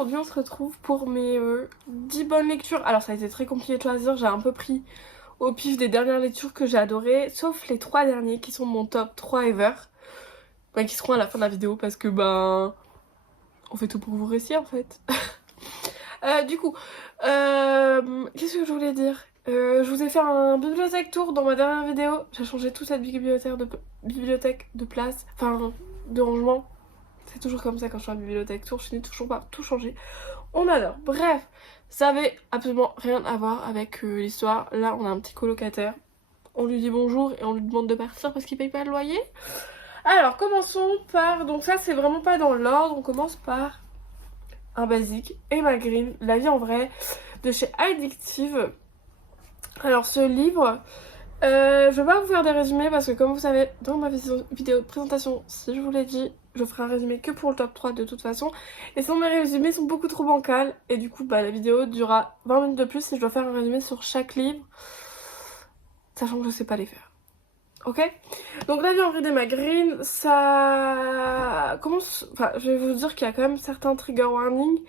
aujourd'hui on se retrouve pour mes 10 bonnes lectures. Alors ça a été très compliqué de choisir, j'ai un peu pris au pif des dernières lectures que j'ai adorées, sauf les 3 derniers qui sont mon top 3 ever. Enfin, qui seront à la fin de la vidéo parce que on fait tout pour vous réussir en fait. Du coup, qu'est-ce que je voulais dire? Je vous ai fait un bibliothèque tour dans ma dernière vidéo. J'ai changé toute cette bibliothèque de place, enfin de rangement. C'est toujours comme ça quand je fais un bibliothèque tour, je finis toujours par tout changer. On adore. Bref, ça avait absolument rien à voir avec l'histoire. Là, on a un petit colocataire. On lui dit bonjour et on lui demande de partir parce qu'il paye pas le loyer. Alors, commençons par... Donc ça, c'est vraiment pas dans l'ordre. On commence par un basique. Emma Green, La vie en vrai, de chez Addictive. Alors, ce livre... je vais pas vous faire des résumés parce que comme vous savez, dans ma vidéo de présentation, si je vous l'ai dit, je ferai un résumé que pour le top 3 de toute façon. Et sinon mes résumés sont beaucoup trop bancals et du coup la vidéo durera 20 minutes de plus si je dois faire un résumé sur chaque livre, sachant que je sais pas les faire. Ok? Donc La vie en vrai d'Emma Green, ça commence... Enfin, je vais vous dire qu'il y a quand même certains trigger warnings.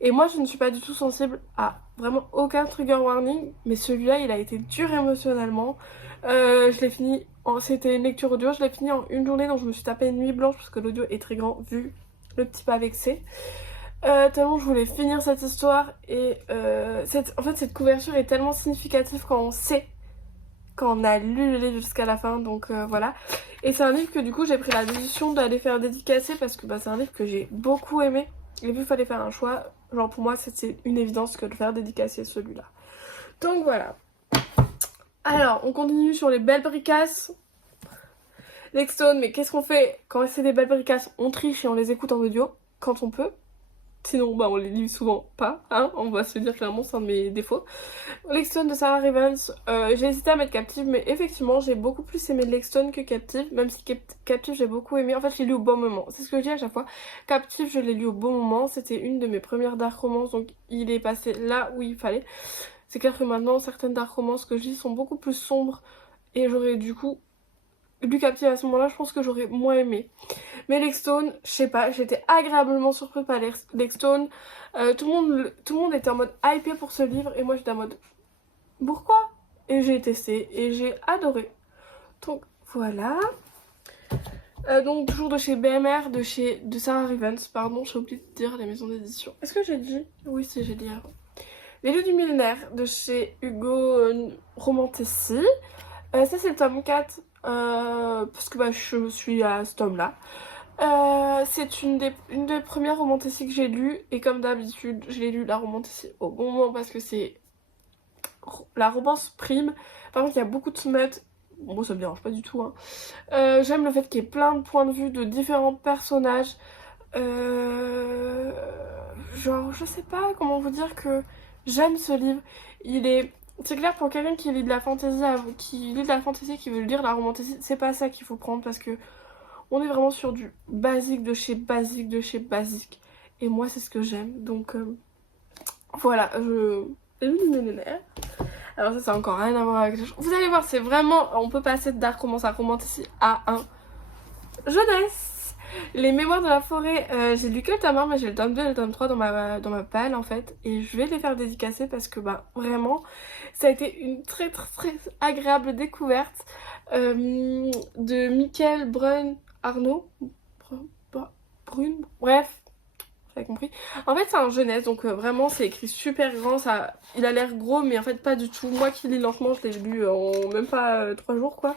Et moi je ne suis pas du tout sensible à vraiment aucun trigger warning, mais celui-là il a été dur émotionnellement. Je l'ai fini, c'était une lecture audio, je l'ai fini en une journée, donc je me suis tapé une nuit blanche parce que l'audio est très grand vu le petit pavé que c'est. Tellement je voulais finir cette histoire et en fait cette couverture est tellement significative quand on sait, quand on a lu le livre jusqu'à la fin, donc voilà. Et c'est un livre que du coup j'ai pris la décision d'aller faire dédicacer parce que c'est un livre que j'ai beaucoup aimé. Et vu qu'il fallait faire un choix, genre pour moi c'était une évidence que de faire dédicacer celui-là. Donc voilà. Alors on continue sur les belles bricasses. Lexstone, mais qu'est-ce qu'on fait quand c'est des belles bricasses? On triche et on les écoute en audio quand on peut. Sinon on les lit souvent pas, hein, on va se dire clairement, c'est un de mes défauts. Lexstone de Sarah Rivens, j'ai hésité à mettre Captive, mais effectivement j'ai beaucoup plus aimé Lexstone que Captive, même si Captive j'ai beaucoup aimé. En fait je l'ai lu au bon moment, c'est ce que je dis à chaque fois. Captive je l'ai lu au bon moment, c'était une de mes premières dark romances, donc il est passé là où il fallait. C'est clair que maintenant certaines dark romances que je lis sont beaucoup plus sombres et j'aurais du coup lu Captive à ce moment-là, je pense que j'aurais moins aimé. Mais Lexstone, je sais pas, j'étais agréablement surprise par Lexstone. Tout le monde était en mode hypé pour ce livre et moi j'étais en mode pourquoi? Et j'ai testé et j'ai adoré. Donc voilà. Donc toujours de chez BMR, de Sarah Rivens, pardon, j'ai oublié de dire les maisons d'édition. Est-ce que j'ai dit? Oui, si j'ai dit avant. Les lieux du millénaire de chez Hugo Romantessi. Ça c'est le tome 4 parce que je suis à ce tome là. C'est une des premières romantiques que j'ai lues et comme d'habitude j'ai lu la romantique au bon moment parce que c'est la romance prime. Par contre il y a beaucoup de smut. Bon ça me dérange pas du tout hein. J'aime le fait qu'il y ait plein de points de vue de différents personnages. Genre je sais pas comment vous dire que j'aime ce livre. C'est clair pour quelqu'un qui lit de la fantasy, qui veut lire la romantique, c'est pas ça qu'il faut prendre parce que on est vraiment sur du basique de chez basique de chez basique. Et moi c'est ce que j'aime. Donc voilà, je l'ai lu du millénaire. Alors ça a encore rien à voir avec les choses. Vous allez voir, c'est vraiment... On peut passer de dark romance à romantique à un jeunesse. Les mémoires de la forêt, j'ai lu que le tome 1 mais j'ai le tome 2 et le tome 3 dans ma palle en fait. Et je vais les faire dédicacer parce que vraiment ça a été une très très très agréable découverte de Michael Brun Arnaud. Brune, bref, vous avez compris. En fait c'est un jeunesse donc vraiment c'est écrit super grand, il a l'air gros mais en fait pas du tout. Moi qui lis lentement je l'ai lu en même pas 3 jours quoi.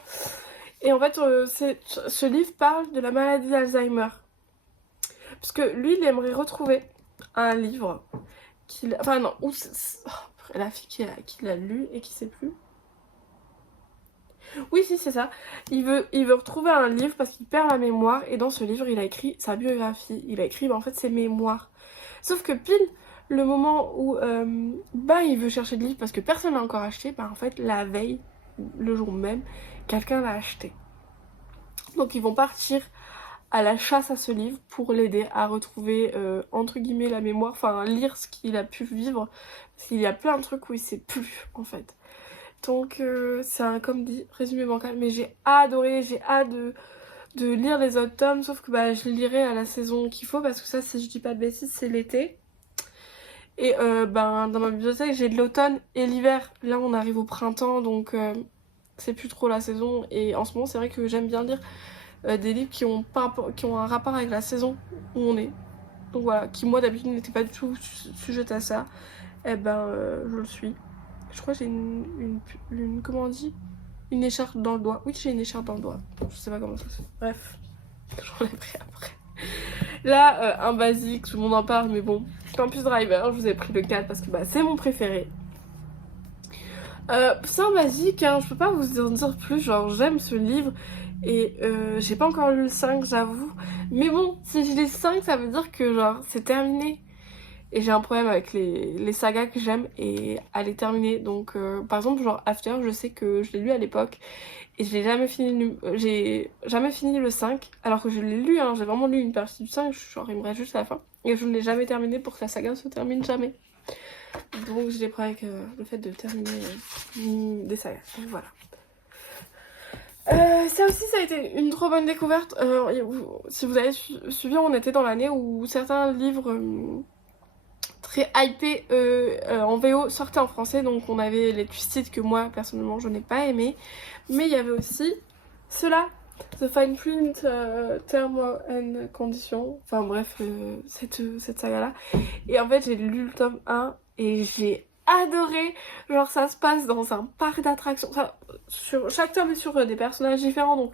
Et en fait, ce livre parle de la maladie d'Alzheimer. Parce que lui, il aimerait retrouver un livre qu'il... Enfin non, la fille qui l'a lu et qui sait plus. Oui, si, c'est ça. Il veut retrouver un livre parce qu'il perd la mémoire. Et dans ce livre, il a écrit sa biographie. Il a écrit, en fait, ses mémoires. Sauf que pile, le moment où il veut chercher le livre parce que personne l'a encore acheté, en fait, la veille, le jour même, quelqu'un l'a acheté. Donc ils vont partir à la chasse à ce livre pour l'aider à retrouver entre guillemets la mémoire, enfin lire ce qu'il a pu vivre, parce qu'il y a plein de trucs où il sait plus en fait. Donc c'est un, comme dit, résumé bancal, mais j'ai adoré, j'ai hâte de lire les autres tomes, sauf que je les lirai à la saison qu'il faut, parce que ça si je dis pas de bêtises c'est l'été. Et ben dans ma bibliothèque j'ai de l'automne et l'hiver. Là on arrive au printemps donc c'est plus trop la saison. Et en ce moment c'est vrai que j'aime bien lire des livres qui ont un rapport avec la saison où on est. Donc voilà, qui moi d'habitude n'était pas du tout sujette à ça. Et ben je le suis. Je crois que j'ai comment on dit, une écharpe dans le doigt. Oui, j'ai une écharpe dans le doigt. Je sais pas comment ça se fait. Bref, j'en ai pris après. Là, un basique, tout le monde en parle, mais bon. Campus Driver, je vous ai pris le 4 parce que bah, c'est mon préféré. C'est un basique, hein, je peux pas vous en dire plus. Genre, j'aime ce livre et j'ai pas encore lu le 5, j'avoue. Mais bon, si je lis le 5, ça veut dire que genre c'est terminé. Et j'ai un problème avec les sagas que j'aime et à les terminer. Donc, par exemple, genre After, je sais que je l'ai lu à l'époque et j'ai jamais fini le 5. Alors que je l'ai lu, hein, j'ai vraiment lu une partie du 5, genre il me reste juste la fin. Et je ne l'ai jamais terminé pour que la saga se termine jamais. Donc, j'ai des problèmes avec le fait de terminer des sagas. Donc, voilà. Ça aussi, ça a été une trop bonne découverte. Si vous avez suivi, on était dans l'année où certains livres très hypés en VO sortaient en français. Donc on avait les Twisted que moi personnellement je n'ai pas aimé. Mais il y avait aussi cela, The Fine Print, Term and Condition. Enfin bref, cette saga là. Et en fait j'ai lu le tome 1 et j'ai adoré. Genre ça se passe dans un parc d'attractions. Enfin, chaque tome est sur des personnages différents. Donc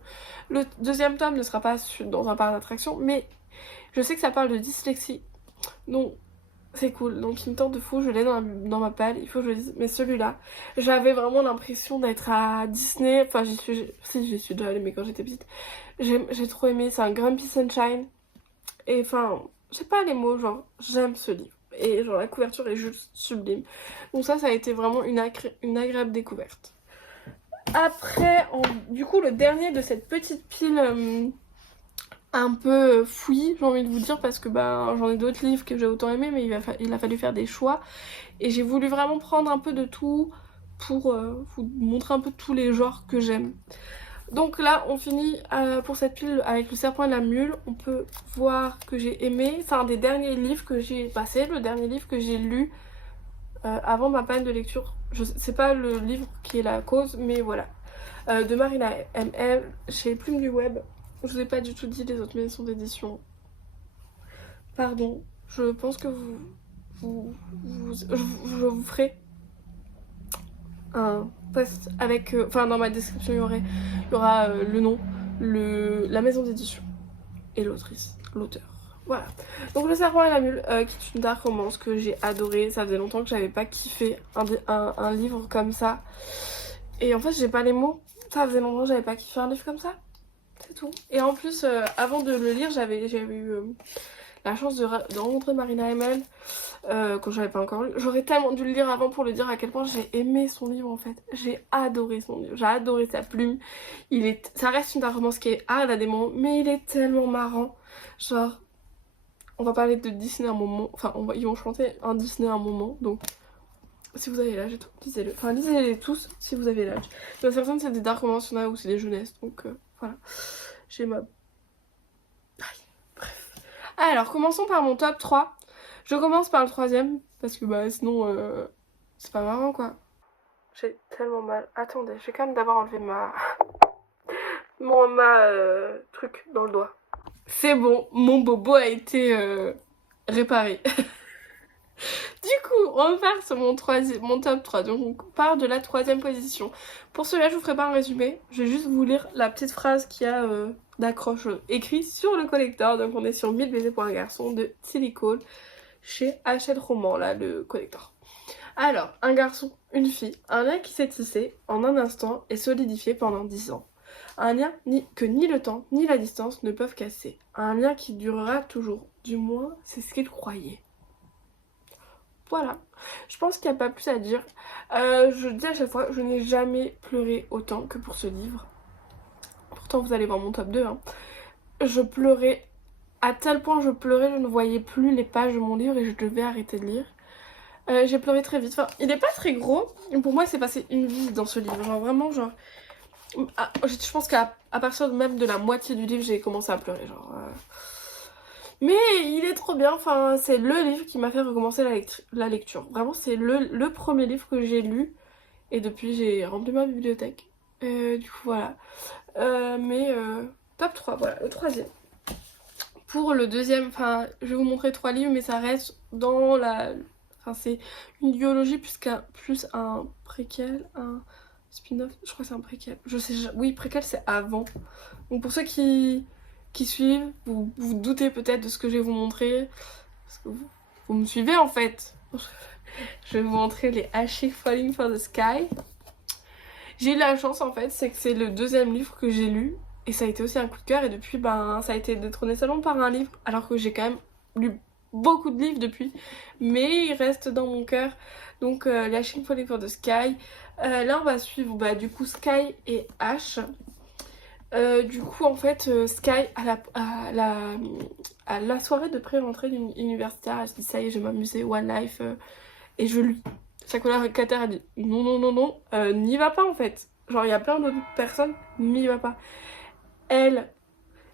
le deuxième tome ne sera pas dans un parc d'attractions. Mais je sais que ça parle de dyslexie. Donc c'est cool, donc il me tente de fou, je l'ai dans ma palle, il faut que je le dise. Mais celui-là, j'avais vraiment l'impression d'être à Disney. Enfin, j'y suis déjà allée, mais quand j'étais petite. J'ai trop aimé, c'est un Grumpy Sunshine. Et enfin, j'ai pas les mots, genre, j'aime ce livre. Et genre, la couverture est juste sublime. Donc ça a été vraiment une agréable découverte. Après, du coup, le dernier de cette petite pile un peu fouillis, j'ai envie de vous dire, parce que ben j'en ai d'autres livres que j'ai autant aimé, mais il a fallu faire des choix et j'ai voulu vraiment prendre un peu de tout pour vous montrer un peu tous les genres que j'aime. Donc là on finit pour cette pile avec Le Serpent et la Mule. On peut voir que j'ai aimé, c'est un des derniers livres que j'ai passé, le dernier livre que j'ai lu avant ma panne de lecture. C'est pas le livre qui est la cause, mais voilà. De Marina M.L. chez Plume du Web. Je vous ai pas du tout dit les autres maisons d'édition. Pardon, je pense que je vous ferai un post avec... Enfin, dans ma description, il y aura le nom, la maison d'édition et l'autrice, l'auteur. Voilà. Donc Le Serpent et la Mule, qui est une dark romance que j'ai adoré. Ça faisait longtemps que j'avais pas kiffé un livre comme ça. Et en fait, j'ai pas les mots. Ça faisait longtemps que j'avais pas kiffé un livre comme ça. C'est tout. Et en plus, avant de le lire, j'avais eu la chance de rencontrer Marina M.L. Quand j'avais pas encore lu. J'aurais tellement dû le lire avant pour le dire à quel point j'ai aimé son livre en fait. J'ai adoré son livre, j'ai adoré sa plume. Ça reste une romance qui est hard à des moments, mais il est tellement marrant. Genre, on va parler de Disney un moment, enfin ils vont chanter un Disney un moment, donc si vous avez l'âge et tout, lisez-le. Enfin lisez-les tous si vous avez l'âge. Il y en a certaines c'est des dark romance, il y en a où c'est des jeunesses, donc voilà. J'ai ma... Bref. Alors commençons par mon top 3. Je commence par le troisième, parce que bah sinon c'est pas marrant quoi. J'ai tellement mal. Attendez, je vais quand même d'abord enlever ma truc dans le doigt. C'est bon, mon bobo a été réparé. Du coup, on part sur mon top 3. Donc on part de la troisième position. Pour cela, je vous ferai pas un résumé. Je vais juste vous lire la petite phrase qu'il y a d'accroche écrite sur le collector. Donc on est sur 1000 baisers pour un garçon de Tilly Cole chez Hachette Roman, là, le collector. Alors, un garçon, une fille, un lien qui s'est tissé en un instant et solidifié pendant 10 ans. Un lien que ni le temps ni la distance ne peuvent casser. Un lien qui durera toujours. Du moins, c'est ce qu'il croyait. Voilà. Je pense qu'il n'y a pas plus à dire. Je dis à chaque fois, je n'ai jamais pleuré autant que pour ce livre. Pourtant, vous allez voir mon top 2. Hein. Je pleurais. À tel point je pleurais, je ne voyais plus les pages de mon livre et je devais arrêter de lire. J'ai pleuré très vite. Enfin, il n'est pas très gros. Pour moi, il s'est passé une vie dans ce livre. Genre vraiment, genre... je pense qu'à partir même de la moitié du livre, j'ai commencé à pleurer. Genre, Mais il est trop bien, enfin c'est le livre qui m'a fait recommencer la lecture. Vraiment c'est le premier livre que j'ai lu et depuis j'ai rempli ma bibliothèque. Du coup voilà. Top 3, voilà, le troisième. Pour le deuxième, enfin je vais vous montrer 3 livres mais ça reste dans la... Enfin c'est une biologie plus un préquel, un spin-off, je crois que c'est un préquel. Je sais, oui préquel c'est avant. Donc pour ceux qui suivent, vous doutez peut-être de ce que je vais vous montrer. Parce que vous me suivez en fait. Je vais vous montrer les Hachi Falling for the Sky. J'ai eu la chance en fait, c'est que c'est le deuxième livre que j'ai lu. Et ça a été aussi un coup de cœur. Et depuis, ben, ça a été détrôné seulement par un livre. Alors que j'ai quand même lu beaucoup de livres depuis. Mais il reste dans mon cœur. Donc, les Hachi Falling for the Sky. Là, on va suivre du coup Sky et Ash. Du coup, en fait, Sky, à la soirée de pré-rentrée universitaire, elle se dit ça y est, je vais m'amuser, One Life, et je lui. Sa colocataire a dit non, non, non, non, n'y va pas en fait. Genre, il y a plein d'autres personnes, n'y va pas. Elle,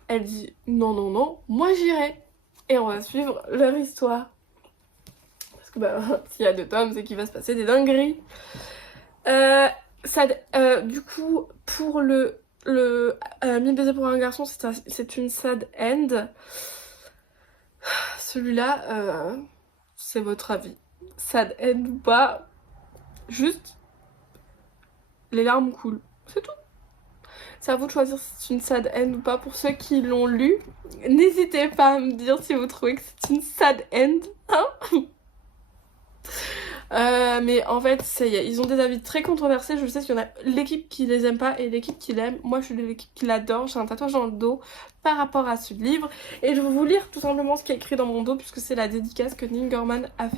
elle dit non, non, non, moi j'irai. Et on va suivre leur histoire. Parce que bah, s'il y a 2 tomes, c'est qu'il va se passer des dingueries. Du coup, pour le 1000 baisers pour un garçon, c'est une sad end. Celui-là, c'est votre avis. Sad end ou pas, juste les larmes coulent. C'est tout. C'est à vous de choisir si c'est une sad end ou pas. Pour ceux qui l'ont lu, n'hésitez pas à me dire si vous trouvez que c'est une sad end. Hein. Mais en fait, ils ont des avis très controversés. Je sais qu'il y en a l'équipe qui les aime pas et l'équipe qui l'aime. Moi, je suis de l'équipe qui l'adore. J'ai un tatouage dans le dos par rapport à ce livre. Et je vais vous lire tout simplement ce qui est écrit dans mon dos, puisque c'est la dédicace que Neil Gaiman a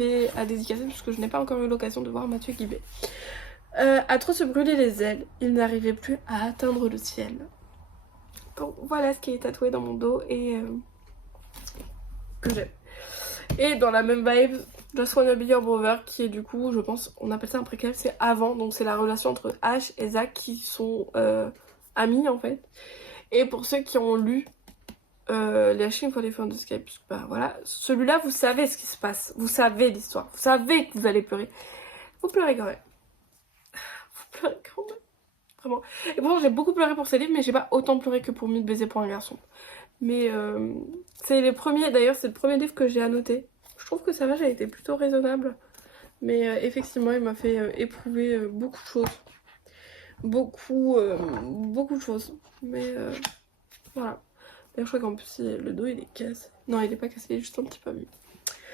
dédicacée, puisque je n'ai pas encore eu l'occasion de voir Mathieu Guibé. À trop se brûler les ailes, il n'arrivait plus à atteindre le ciel. Donc voilà ce qui est tatoué dans mon dos et que j'aime. Et dans la même vibe, Just Wanna Be Your Brother, qui est du coup, je pense, on appelle ça un préquel, c'est avant, donc c'est la relation entre Ash et Zack qui sont amis en fait. Et pour ceux qui ont lu les Hachi Falling for the Sky, bah voilà, celui-là vous savez ce qui se passe, vous savez l'histoire, vous savez que vous allez pleurer. Vous pleurez quand même. Vous pleurez quand même. Vraiment. Et pourtant j'ai beaucoup pleuré pour ces livres, mais j'ai pas autant pleuré que pour 1000 baisers pour un garçon. Mais c'est les premiers, d'ailleurs c'est le premier livre que j'ai annoté. Je trouve que ça va, j'ai été plutôt raisonnable. Mais effectivement, il m'a fait éprouver beaucoup de choses. Beaucoup de choses. Mais voilà. D'ailleurs, je crois qu'en plus, le dos, il est cassé. Non, il est pas cassé, il est juste un petit peu mieux.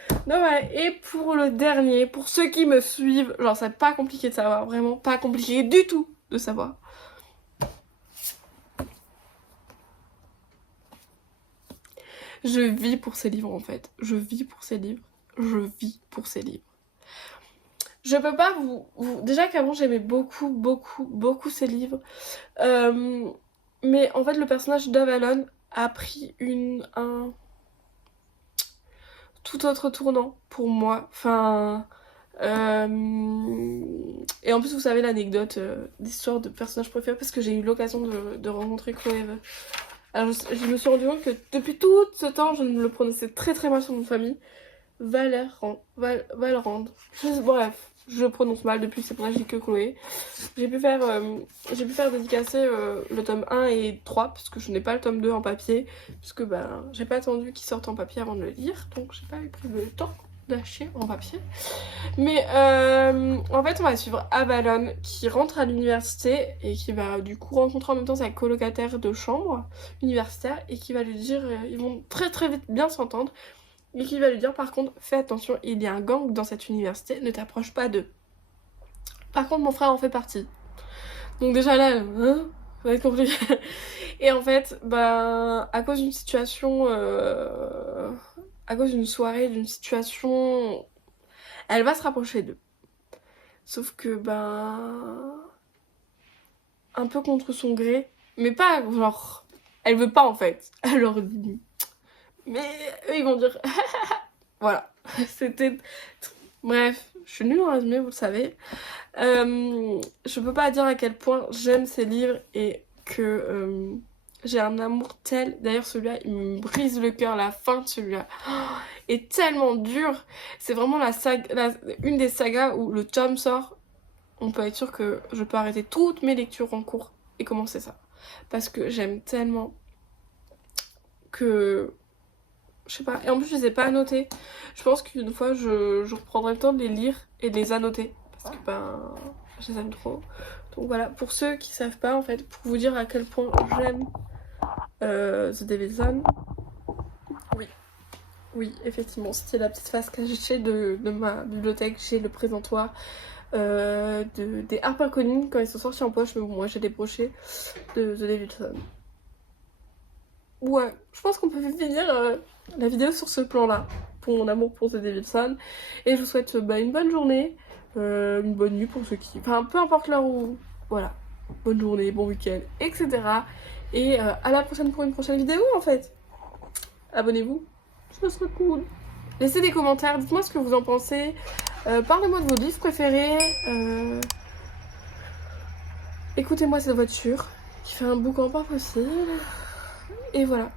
Donc voilà, et pour le dernier, pour ceux qui me suivent, genre c'est pas compliqué de savoir, vraiment pas compliqué du tout de savoir. Je vis pour ces livres en fait. Je vis pour ces livres. Je vis pour ces livres. Je peux pas Déjà qu'avant j'aimais beaucoup ces livres. Mais en fait le personnage d'Avalon a pris un tout autre tournant pour moi. Enfin... Et en plus vous savez l'anecdote d'histoire de personnage préféré parce que j'ai eu l'occasion de rencontrer Chloé. Alors je me suis rendu compte que depuis tout ce temps je ne le prononçais très très mal sur mon famille. Valrand. Bref, je prononce mal depuis, c'est pour ça que j'ai que Chloé. J'ai pu faire dédicacer le tome 1 et 3 parce que je n'ai pas le tome 2 en papier. Puisque j'ai pas attendu qu'il sorte en papier avant de le lire. Donc j'ai pas eu pris le temps d'acheter en papier. Mais en fait on va suivre Avalon qui rentre à l'université et qui va du coup rencontrer en même temps sa colocataire de chambre universitaire et qui va lui dire, ils vont très très vite bien s'entendre. Et qui va lui dire par contre fais attention, il y a un gang dans cette université, ne t'approche pas d'eux. Par contre mon frère en fait partie. Donc déjà là, ça va être compliqué. Et en fait, à cause d'une situation, à cause d'une soirée, d'une situation, elle va se rapprocher d'eux. Sauf que un peu contre son gré, mais pas genre, elle veut pas en fait. Elle leur dit. Mais eux ils vont dire voilà, c'était... Bref, je suis nulle en résumé, vous le savez. Je peux pas dire à quel point j'aime ces livres et que J'ai un amour tel. D'ailleurs, celui-là, il me brise le cœur. La fin de celui-là est tellement dure. C'est vraiment une des sagas où le tome sort. On peut être sûr que je peux arrêter toutes mes lectures en cours et commencer ça. Parce que j'aime tellement que... Je sais pas. Et en plus, je les ai pas annotés. Je pense qu'une fois, je reprendrai le temps de les lire et de les annoter. Parce que je les aime trop. Donc voilà, pour ceux qui savent pas, en fait, pour vous dire à quel point j'aime The Devil's Zone. Oui, effectivement, c'était la petite face cachée de ma bibliothèque. J'ai le présentoir des HarperCollins quand ils sont sortis en poche. Mais bon, moi j'ai des brochets de The Devil's Zone. Ouais, je pense qu'on peut finir la vidéo sur ce plan-là, pour mon amour pour The Devil's Zone. Et je vous souhaite une bonne journée, une bonne nuit pour ceux qui... Enfin, peu importe l'heure où... Voilà, bonne journée, bon week-end, etc. Et à la prochaine pour une prochaine vidéo en fait. Abonnez-vous, ce serait cool. Laissez des commentaires, dites-moi ce que vous en pensez. Parlez-moi de vos livres préférés. Écoutez-moi cette voiture qui fait un boucan pas possible. Et voilà.